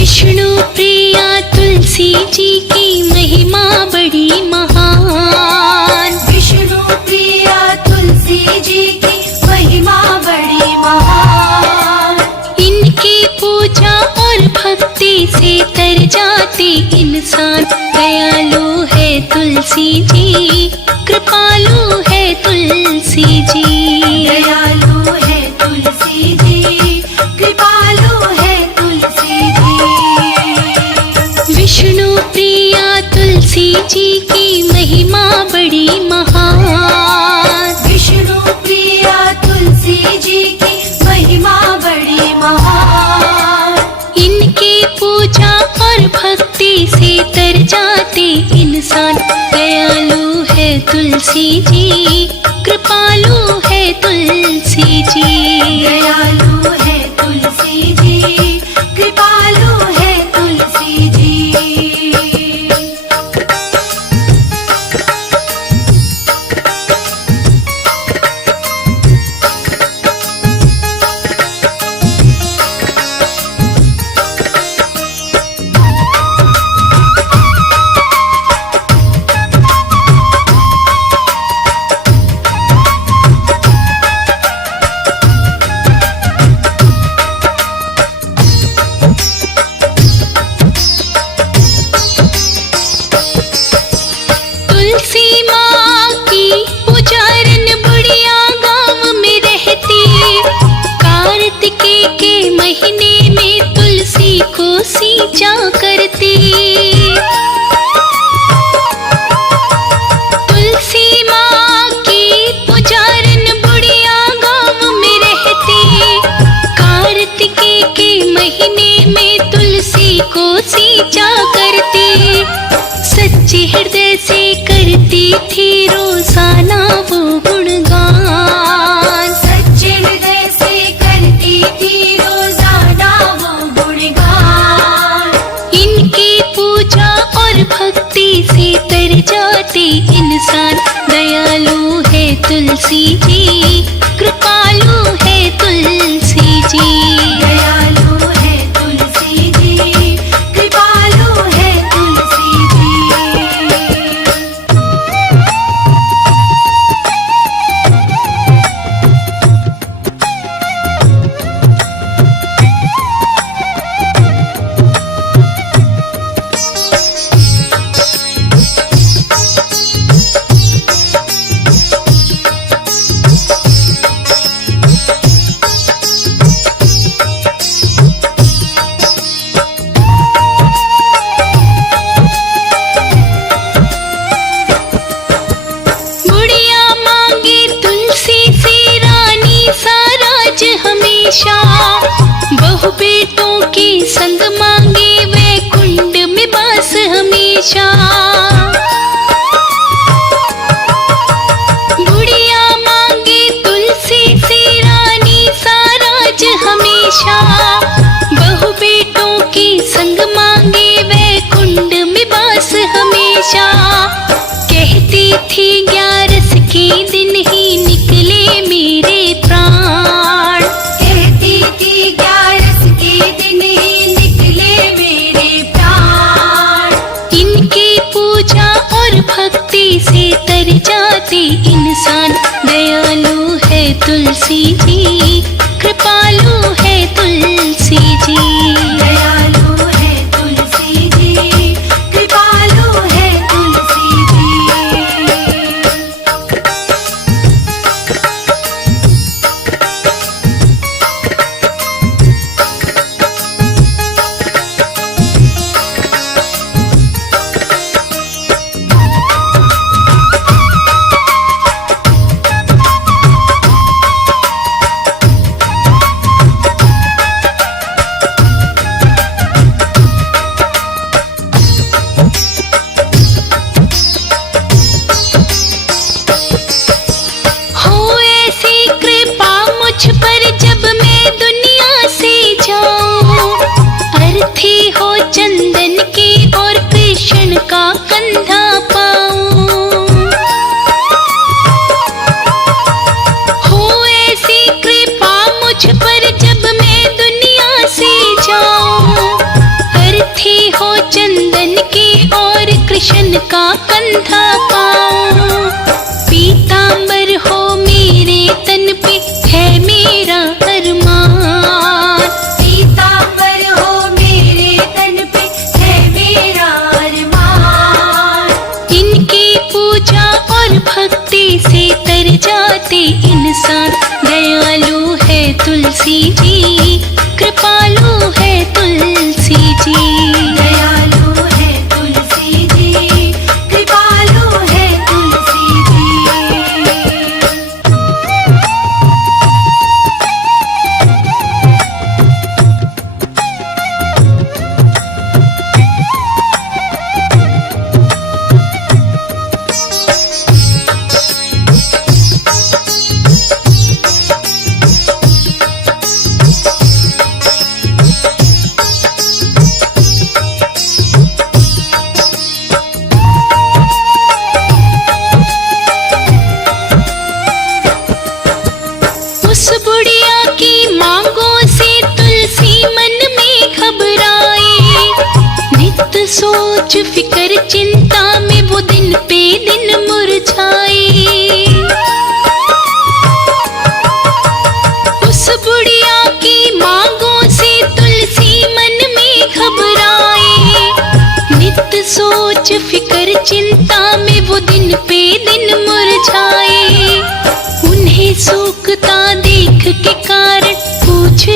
विष्णु प्रिया तुलसी जी की महिमा बड़ी महान। विष्णु प्रिया तुलसी जी की महिमा बड़ी महान। इनकी पूजा और भक्ति से तर जाते इंसान। दयालु है तुलसी जी, कृपालु है तुलसी जी। दयालु है तुलसी जी, कृपालु है तुलसी जी। विष्णु प्रिया तुलसी जी की महिमा बड़ी महान। विष्णु प्रिया तुलसी जी की महिमा बड़ी महान। इनकी पूजा और भक्ति से तर जाते इंसान। दयालु है तुलसी जी, कृपालु है तुलसी जी। दयालु है तुलसी जी, कृपालु है तुलसी जी। तुलसी माँ की पुजारन बुढ़िया गाँव में रहती। कार्तिके के महीने में तुलसी को सींचा करती। तुलसी माँ की पुजारन बुढ़िया गाँव में रहती। कार्तिके के महीने में तुलसी को सींचा करती। सच्चे हृदय से करती थी रोजाना वो गुणगान। सच्चे हृदय से करती थी रोजाना वो गुणगान। इनकी पूजा और भक्ति से तर जाते इंसान। दयालु है तुलसी जी, कृपालु है तुलसी जी। दयालु है तुलसी जी, कृपालु है तुलसी जी। बुढ़िया मांगे तुलसी से रानी सा राज हमेशा। बहु बेटों के संग मांगे वे कुंड में बास हमेशा। बुढ़िया मांगे तुलसी से रानी सा राज हमेशा। बहु बेटों के संग मांगे वे कुंड में बास हमेशा। कहती थी 11 के दिन ही निकले मेरे प्राण। कहती थी 11 के दिन ही निकले मेरे प्राण। इनकी पूजा और भक्ति से तर जाते इंसान। दयालु है तुलसी जी, कृपालु है तुलसी जी। दयालु है तुलसी जी, कृपालु है तुलसी जी। भूषण का कंधा पाऊं। पीतांबर हो मेरे तन पे है मेरा अरमान। पीतांबर हो मेरे तन पे है मेरा अरमान। इनकी पूजा और भक्ति से तर जाते इंसान। दयालु है तुलसी जी, कृपालु है तुलसी जी। दयालु है तुलसी जी, कृपालु है तुलसी जी। उस बुढ़िया की मांगों से तुलसी मन में घबराए। नित सोच फिकर चिंता में वो दिन पे दिन मुरझाए। उस बुढ़िया की मांगों से तुलसी मन में घबराए। नित सोच फिकर चिंता में वो दिन पे दिन मुरझाए। उन्हें सूखता देख के कारण पूछ